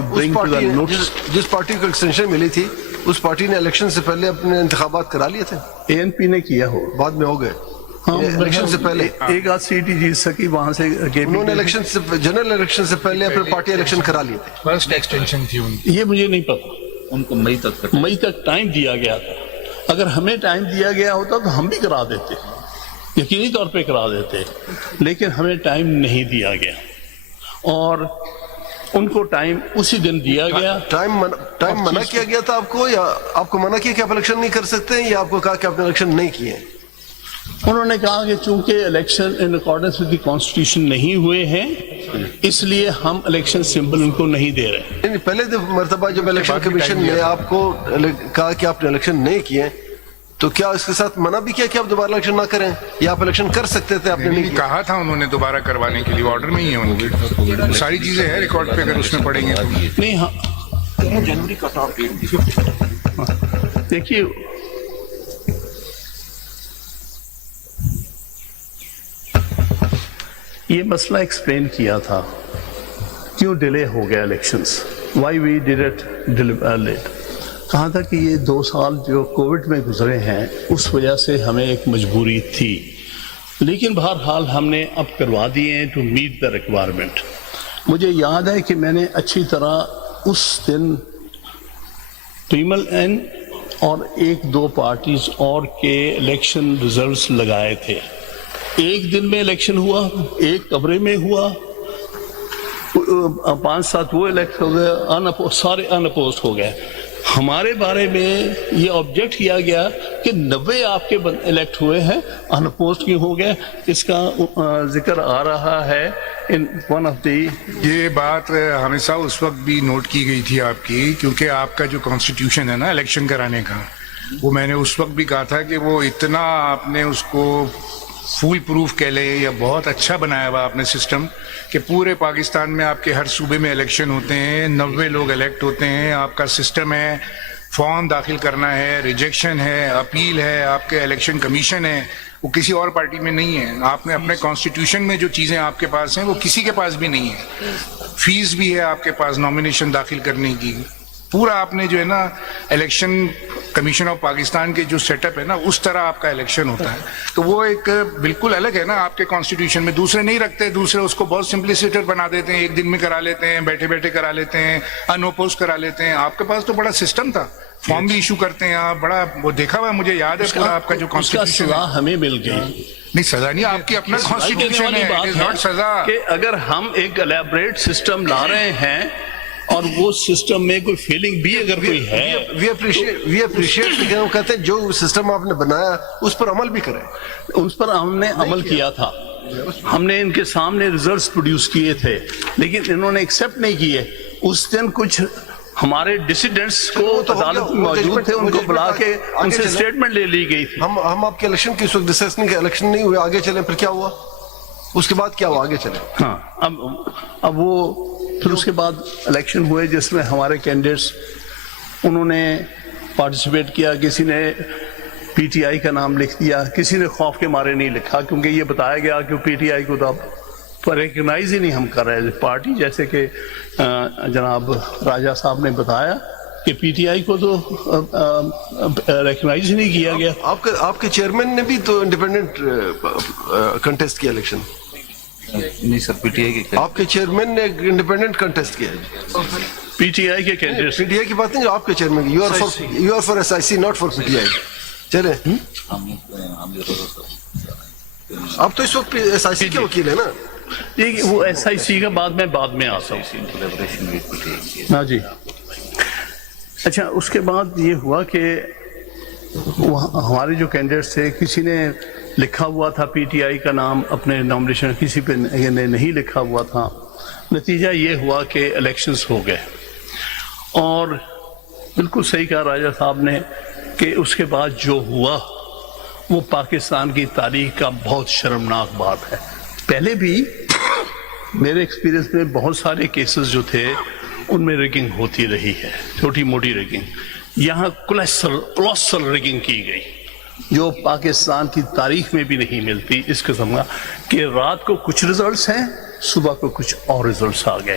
to bring to the notice. جس party کو extension ملی تھی اس پارٹی نے الیکشن سے پہلے اپنے انتخابات کرا لیے تھے. ANP نے کیا ہو, بعد میں ہو گئے. الیکشن سے پہلے ایک آدھ سیٹ ہی جیت سکی وہاں سے. انہوں نے الیکشن سے جنرل الیکشن سے پہلے پھر پارٹی الیکشن کرا لیے تھے. فرسٹ ایکسٹینشن تھی ان کی. یہ مجھے نہیں پتا, ان کو مئی تک ٹائم دیا گیا تھا. اگر ہمیں ٹائم دیا گیا ہوتا تو ہم بھی کرا دیتے, یقینی طور پہ کرا دیتے, لیکن ہمیں ٹائم نہیں دیا گیا اور ان کو ٹائم اسی دن دیا گیا. ٹائم منع کیا گیا تھا آپ کو, یا آپ کو منع کیا کہ آپ الیکشن نہیں کر سکتے ہیں, یا آپ کو کہا کہ آپ نے الیکشن نہیں کیے؟ انہوں نے کہا کہ چونکہ election in accordance with the constitution نہیں ہوئے ہیں اس لیے ہم الیکشن سمبل ان کو نہیں دے رہے. پہلے مرتبہ جب الیکشن کمیشن نے آپ کو کہا کہ آپ نے الیکشن نہیں کیے تو کیا اس کے ساتھ منع بھی کیا کہ آپ دوبارہ الیکشن نہ کریں, یا آپ الیکشن کر سکتے تھے, آپ نے نہیں کیا؟ کہا تھا انہوں نے دوبارہ کروانے کے لیے, آرڈر میں ہی ہے ان کی ساری چیزیں ہیں ریکارڈ پہ, اگر اس میں پڑھیں گے تو. نہیں, ہاں جنوری کٹ آف ڈیٹ. دیکھیے یہ مسئلہ ایکسپلین کیا تھا کیوں ڈیلے ہو گیا elections, why we did it late. کہا تھا کہ یہ 2 سال جو کووڈ میں گزرے ہیں اس وجہ سے ہمیں ایک مجبوری تھی, لیکن بہرحال ہم نے اب کروا دیے ہیں ٹو میٹ دا ریکوائرمنٹ. مجھے یاد ہے کہ میں نے اچھی طرح اس دن ٹیمل این اور 1-2 پارٹیز اور کے الیکشن ریزلٹس لگائے تھے. ایک دن میں الیکشن ہوا, ایک کمرے میں ہوا, 5-7 وہ الیکٹ ہو گئے, سارے ان اپوزڈ ہو گئے. ہمارے بارے میں یہ آبجیکٹ کیا گیا کہ 90 آپ کے الیکٹ ہوئے ہیں, ان اپوزڈ کیوں ہو گئے. اس کا ذکر آ رہا ہے ان ون آف دی. یہ بات ہمیشہ اس وقت بھی نوٹ کی گئی تھی آپ کی, کیونکہ آپ کا جو کانسٹیٹیوشن ہے نا الیکشن کرانے کا, وہ میں نے اس وقت بھی کہا تھا کہ وہ اتنا آپ نے اس کو فول پروف کہہ لیں یا بہت اچھا بنایا ہوا آپ نے سسٹم, کہ پورے پاکستان میں آپ کے ہر صوبے میں الیکشن ہوتے ہیں, 90 لوگ الیکٹ ہوتے ہیں, آپ کا سسٹم ہے, فارم داخل کرنا ہے, ریجیکشن ہے, اپیل ہے, آپ کے الیکشن کمیشن ہے, وہ کسی اور پارٹی میں نہیں ہے. آپ نے اپنے کانسٹیٹیوشن میں جو چیزیں آپ کے پاس ہیں وہ کسی کے پاس بھی نہیں ہے. فیس بھی ہے آپ کے پاس نامینیشن داخل کرنے کی. پورا آپ نے جو ہے نا الیکشن کمیشن آف پاکستان کے جو سیٹ اپ ہے نا اس طرح آپ کا الیکشن ہوتا ہے, تو وہ ایک بالکل الگ ہے نا آپ کے کانسٹیٹیوشن میں. دوسرے نہیں رکھتے, دوسرے اس کو بہت سمپلیسیٹر بنا دیتے ہیں, 1 دن میں کرا لیتے ہیں, بیٹھے بیٹھے کرا لیتے ہیں, ان اوپوز کرا لیتے ہیں. آپ کے پاس تو بڑا سسٹم تھا, فارم بھی ایشو کرتے ہیں آپ, بڑا وہ دیکھا ہوا مجھے یاد ہے پورا آپ کا جو کانسٹیٹیوشن. سزا ہمیں مل گئی. نہیں سزا نہیں, آپ کی اپنا کانسٹیٹیوشن ہے, اٹ از ناٹ سزا. کہ اگر ہم ایک الیبریٹ سسٹم لا رہے ہیں اور وہ سسٹم میں کوئی فیلنگ بھی اگر کوئی ہے, وی اپریشیٹ, لیکن ہم کہتے ہیں جو سسٹم آپ نے بنایا اس پر عمل بھی کریں. اس پر ہم نے عمل کیا تھا, ہم نے ان کے سامنے ریزلٹس پروڈیوس کیے تھے, لیکن انہوں نے ایکسیپٹ نہیں کیے. اس دن کچھ ہمارے ڈسیڈنٹس کو عدالت میں موجود تھے, ان کو بلا کے ان سے اسٹیٹمنٹ لے لی گئی تھی. ہم آپ کے الیکشن کی اس وقت ڈسکس نہیں, الیکشن نہیں ہوئے, آگے چلیں. پھر کیا ہوا اس کے بعد, کیا ہوا آگے چلیں. ہاں, اب وہ پھر اس کے بعد الیکشن ہوئے جس میں ہمارے کینڈیڈیٹس انہوں نے پارٹیسپیٹ کیا. کسی نے پی ٹی آئی کا نام لکھ دیا, کسی نے خوف کے مارے نہیں لکھا, کیونکہ یہ بتایا گیا کہ پی ٹی آئی کو تو اب ریکگنائز ہی نہیں ہم کر رہے پارٹی, جیسے کہ جناب راجہ صاحب نے بتایا کہ پی ٹی آئی کو تو ریکگنائز ہی نہیں کیا گیا. آپ کے چیئرمین نے بھی تو انڈیپینڈنٹ کنٹیسٹ کیا الیکشن. نہیں سر, پی ٹی آئی کے آپ کے چیئرمین نے انڈیپینڈنٹ کنٹیسٹ کیا. پی ٹی آئی کے کینڈیڈیٹ, پی ٹی آئی کی بات نہیں, جو آپ کے chairman, you are for S I C, not for P T I. چلے آپ تو اس وقت ایس آئی سی کے وکیل ہیں نا. وہ ایس آئی سی کا بعد میں آتا ہوں. ہاں جی. اچھا, اس کے بعد یہ ہوا کہ ہمارے جو کینڈیڈیٹس تھے, کسی نے لکھا ہوا تھا پی ٹی آئی کا نام اپنے نامنیشن, کسی پہ نے نہیں لکھا ہوا تھا. نتیجہ یہ ہوا کہ الیکشنز ہو گئے. اور بالکل صحیح کہا راجہ صاحب نے کہ اس کے بعد جو ہوا وہ پاکستان کی تاریخ کا بہت شرمناک بات ہے. پہلے بھی میرے ایکسپیرینس میں بہت سارے کیسز جو تھے ان میں ریگنگ ہوتی رہی ہے, چھوٹی موٹی ریگنگ. یہاں کولوسل ریگنگ کی گئی جو پاکستان کی تاریخ میں بھی نہیں ملتی اس قسم کا, کہ رات کو کچھ ریزلٹس ہیں, صبح کو کچھ اور ریزلٹس آ گئے.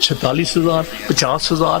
46,000, 50,000,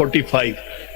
45,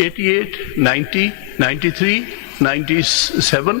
88, 90, 93, 97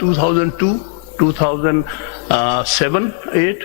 2002, 2007, 8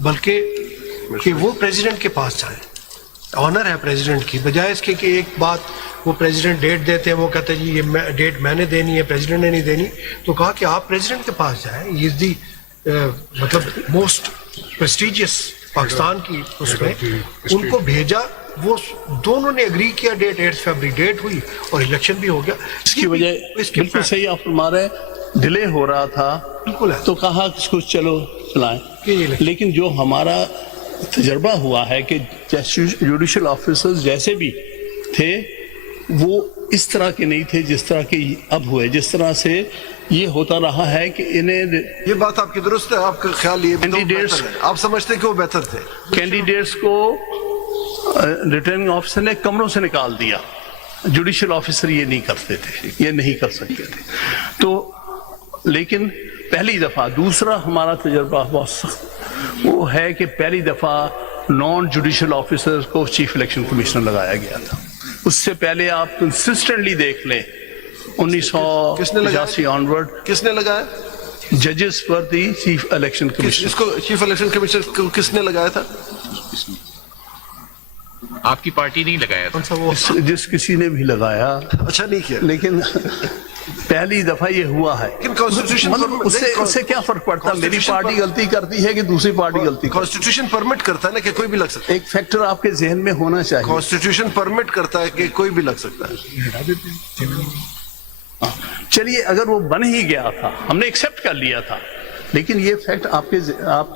بلکہ کہ وہ پریزیڈنٹ کے پاس جائیں. آنر ہے پریزیڈنٹ کی, بجائے اس کے کہ ایک بات وہ پریزیڈنٹ ڈیٹ دیتے ہیں, وہ کہتے ہیں جی یہ ڈیٹ میں نے دینی ہے, پریزیڈنٹ نے نہیں دینی. تو کہا کہ آپ پریزیڈنٹ کے پاس جائیں, یہ از دی مطلب موسٹ پریسٹیجیس پاکستان کی اس میں ان کو بھیجا. وہ دونوں نے اگری کیا, ڈیٹ 8 فروری ڈیٹ ہوئی اور الیکشن بھی ہو گیا. اس کی وجہ بالکل صحیح آپ فرما رہے ہیں, ڈیلے ہو رہا تھا بالکل ہے تو کہا کہ اس کو چلو چلائیں. لیکن جو ہمارا تجربہ ہوا ہے کہ جوڈیشل آفیسرز جیسے بھی تھے وہ اس طرح کے نہیں تھے جس طرح کے اب ہوئے. جس طرح سے یہ ہوتا رہا ہے کہ انہیں یہ بات آپ کی درست ہے. آپ کا خیال یہ Candidates- آپ سمجھتے کہ وہ بہتر تھے. کینڈیڈیٹس کو ریٹرننگ آفیسر نے کمروں سے نکال دیا. جوڈیشل آفیسر یہ نہیں کرتے تھے, یہ نہیں کر سکتے تھے. تو لیکن پہلی دفعہ, دوسرا ہمارا تجربہ بہت سخت وہ ہے کہ پہلی دفعہ نان جوڈیشل آفیسر کو چیف الیکشن کمشنر لگایا گیا تھا. اس سے پہلے آپ کنسسٹنٹلی دیکھ لیں 1985 آنورڈ کس نے لگایا؟ ججز پر دی چیف الیکشن اس کمشنر. کو چیف الیکشن کمیشنر کو کس نے لگایا تھا؟ آپ کی پارٹی نہیں لگایا تھا. جس کسی نے بھی لگایا, اچھا نہیں کیا. لیکن پہلی دفعہ یہ ہوا ہے. لیکن کانسٹیٹیوشن مطلب اس سے کیا فرق پڑتا ہے میری پارٹی غلطی کرتی ہے کہ دوسری پارٹی غلطی کرتی ہے؟ کانسٹیٹیوشن پرمٹ کرتا ہے نا کہ کوئی بھی لگ سکتا ہے. ایک فیکٹر آپ کے ذہن میں ہونا چاہیے. کانسٹیٹیوشن پرمٹ کرتا ہے کہ کوئی بھی لگ سکتا ہے. چلیے اگر وہ بن ہی گیا تھا, ہم نے ایکسیپٹ کر لیا تھا, لیکن یہ فیکٹ آپ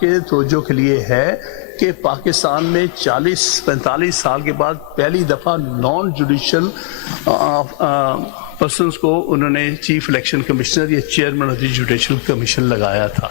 کے توجہ کے لیے ہے کہ پاکستان میں 40-45 سال کے بعد پہلی دفعہ نان جوڈیشل پرسنس کو انہوں نے چیف الیکشن کمشنر یا chairman of the judicial commission لگایا تھا.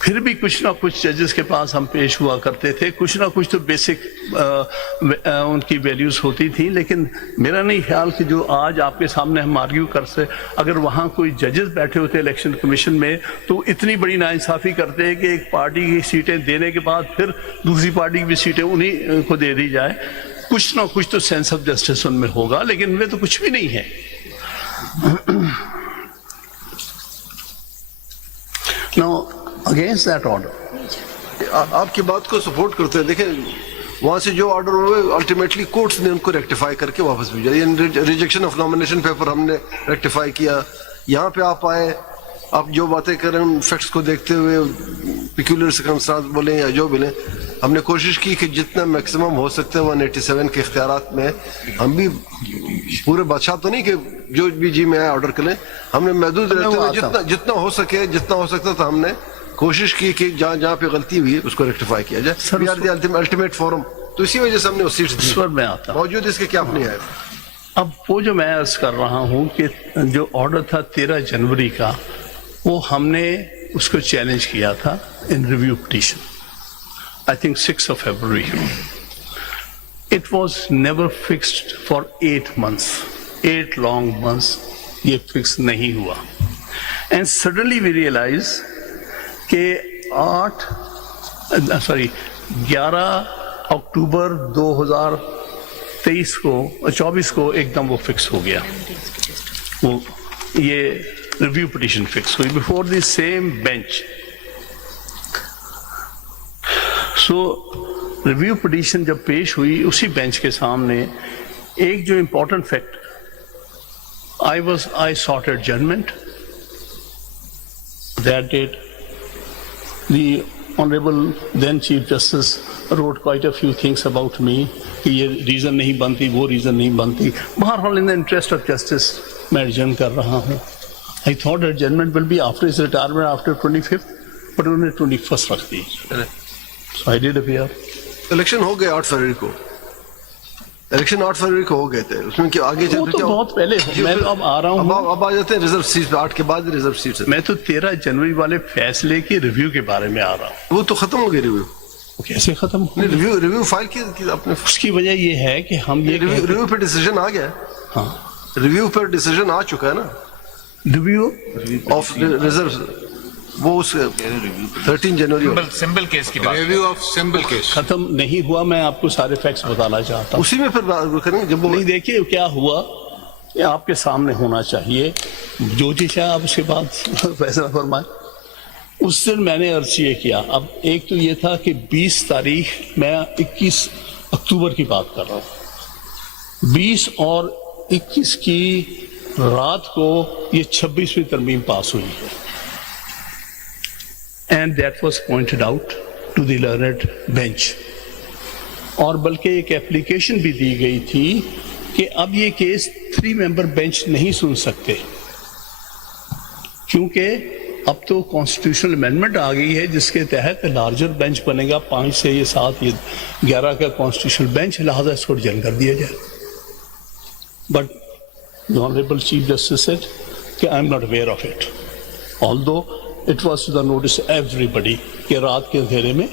پھر بھی کچھ نہ کچھ ججز کے پاس ہم پیش ہوا کرتے تھے, کچھ نہ کچھ تو بیسک ان کی ویلیوز ہوتی تھیں. لیکن میرا نہیں خیال کہ جو آج آپ کے سامنے ہم آرگیو کر سے, اگر وہاں کوئی ججز بیٹھے ہوتے الیکشن کمیشن میں تو اتنی بڑی ناانصافی کرتے کہ ایک پارٹی کی سیٹیں دینے کے بعد پھر دوسری پارٹی کی بھی سیٹیں انہیں کو دے دی جائے. کچھ نہ کچھ تو سینس آف جسٹس ان میں ہوگا, لیکن ان میں تو کچھ بھی نہیں ہے. Now, against that order, آپ کی بات کو سپورٹ کرتے ہیں. دیکھیں وہاں سے جو آرڈر ہوئے الٹیمیٹلی کورٹس نے ان کو ریکٹیفائی کر کے واپس بھیجا. ریجیکشن آف نامینیشن پیپر ہم نے ریکٹیفائی کیا. یہاں پہ آپ آئے, آپ جو باتیں کریں ان فیکٹس کو دیکھتے ہوئے پیکولر سرکمسٹانس بولیں یا جو بولیں, ہم نے کوشش کی کہ جتنا میکسیمم ہو سکتے ہیں 187 کے اختیارات میں. ہم بھی پورے بادشاہ تو نہیں کہ جو بھی جی میں آئے آرڈر کریں, ہم نے محدود رہتے ہوئے جتنا ہو سکتا تھا ہم نے کوشش کی کہ جہاں جہاں پہ غلطی ہوئی اس کو ریکٹیفائی کیا جائے. We are the ultimate forum. تو اسی وجہ سے ہم نے وہ سیٹس دی. سر میں آتا موجود اس کے کیا آپ نہیں آئے. اب وہ جو میں عرض کر رہا ہوں کہ جو آرڈر تھا 13 جنوری کا, وہ ہم نے اس کو چیلنج کیا تھا ان review petition, I think 6 February. It was never fixed for 8 months, 8 long months یہ فکس نہیں ہوا. اینڈ سڈنلی وی ریئلائز کہ 11 اکتوبر 2023 کو 24 کو ایک دم وہ فکس ہو گیا. وہ یہ ریویو پٹیشن فکس ہوئی before the same bench. So review petition جب پیش ہوئی اسی بینچ کے سامنے, ایک جو important fact, I sought adjournment. That date, the Honorable then Chief Justice wrote quite a few things about me کہ یہ ریزن نہیں بنتی, وہ ریزن نہیں بنتی. بہرحال in the interest of justice میں adjourn کر رہا ہوں. I thought adjournment will be after his retirement after 25th, but انہوں نے 21st رکھ دی. So I did appear. Election ہو گئے 8 فروری کو. الیکشن 8 فروری کو ہو گئے تھے. اس میں کیا آگے وہ تو بہت پہلے, میں تو اب آ رہا ہوں. اب آ جاتے ہیں ریزرو سیٹ پہ. 8 کے بعد ریزرو سیٹ. میں تو 13 جنوری والے فیصلے کے ریویو کے بارے میں آ رہا ہوں. وہ تو ختم ہو گئی ریویو. کیسے ختم ہو؟ ریویو فائل کی آپ نے. اس کی وجہ یہ ہے کہ ہم یہ ریویو پہ ڈیسیژن آ گیا. ہاں, ریویو پہ ڈیسیژن آ چکا ہے نا. ریویو آف ریزرو وہ اس 13 جنوری سمبل کیس کی بات. ریویو آف سمبل کیس ختم نہیں ہوا. میں آپ کو سارے فیکٹس بتانا چاہتا ہوں. اسی میں پھر کریں گے. جب وہ نہیں, دیکھیے کیا ہوا, یہ آپ کے سامنے ہونا چاہیے. جو چیز ہے آپ اس کے بعد فیصلہ فرمائیں. اس دن میں نے عرض یہ کیا، اب ایک تو یہ تھا کہ 20 تاریخ، میں 21 اکتوبر کی بات کر رہا ہوں، 20 اور 21 کی رات کو یہ 26ویں ترمیم پاس ہوئی ہے، and that was pointed out to the learned bench, اور بلکہ ایک اپلیکیشن بھی دی گئی تھی کہ اب یہ کیس 3 ممبر بینچ نہیں سن سکتے، کیونکہ اب تو کانسٹیٹیوشنل امینڈمنٹ آ گئی ہے جس کے تحت لارجر بینچ بنے گا، 5 سے یہ 7 یہ 11 کا کانسٹیٹیوشنل بینچ، لہٰذا اس کو ڈیزائن کر دیا جائے. But the Honorable Chief Justice said کہ I am not aware of it, although it was to the notice of everybody کہ رات کے اندھیرے میں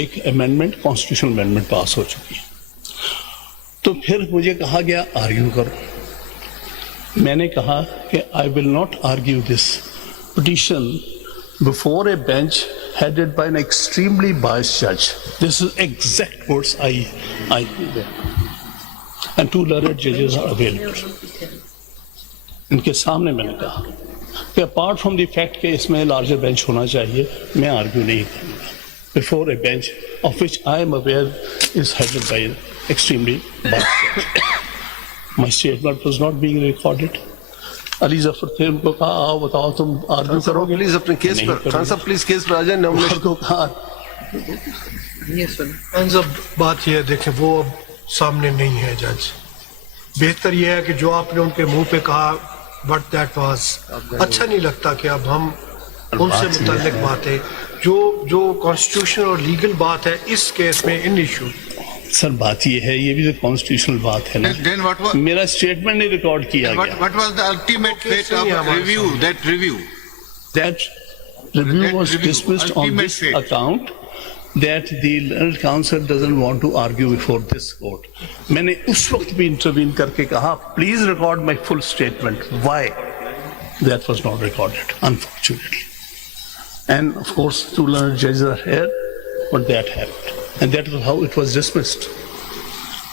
ایک امینڈمنٹ، کانسٹیٹیوشنل امینڈمنٹ پاس ہو چکی ہے. تو پھر مجھے کہا گیا آرگیو کرو. میں نے کہا کہ I will not argue this petition before a bench headed by an extremely biased judge. This is exact words I and 2 learned judges are available. ان کے سامنے میں نے کہا کہ اپارٹ فرام دی فیکٹ کہ اس میں لارجر بینچ ہونا چاہیے، میں آرگیو نہیں کروں گا before a bench of which I am aware is headed by extremely biased جج. My statement was not being recorded. Ali Zafar تھے، ان کو کہا آؤ بتاؤ تم آرگیو کرو گے، پلیز اپنے کیس پر، خان صاحب پلیز کیس پر آ جائیں. ان کو کہا بات یہ ہے، دیکھیں وہ اب سامنے نہیں ہے جج. بہتر یہ ہے کہ جو آپ نے ان کے منہ پہ کہا بٹ دیٹ واز اچھا نہیں لگتا کہ اب ہم ان سے متعلق باتیں جو کانسٹیٹیوشن اور لیگل بات ہے اس کیس میں ان ایشو. سر بات یہ ہے، یہ بھی تو کانسٹیٹیوشنل بات ہے نا. Then what was میرا اسٹیٹمنٹ نہیں ریکارڈ کیا گیا. what was the ultimate fate of review? That review. That review was review, dismissed on ultimate this fate. account that the learned counsel doesn't want to argue before this court. میں نے اس وقت بھی intervene کر کے کہا please record my full statement. Why? That was not recorded, unfortunately. And of course 2 learned judges are here, but that happened. And that was how it was dismissed.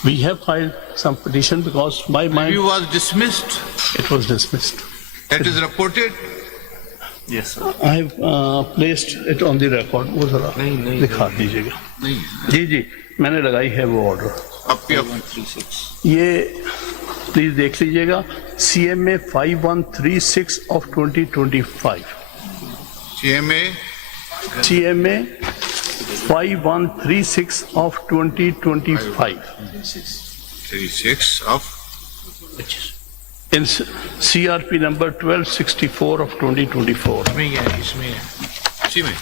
We have filed some petition because my mind... Review was dismissed. It was dismissed. That is reported. Yes, sir. I have placed it on the record. وہ ذرا دکھا دیجیے گا. جی جی میں نے لگائی ہے وہ order. یہ پلیز دیکھ لیجیے گا. CMA 5136 of 2025. CMA 5136 of 2025. 36 of In CRP number 1264 of 2024. اسی میں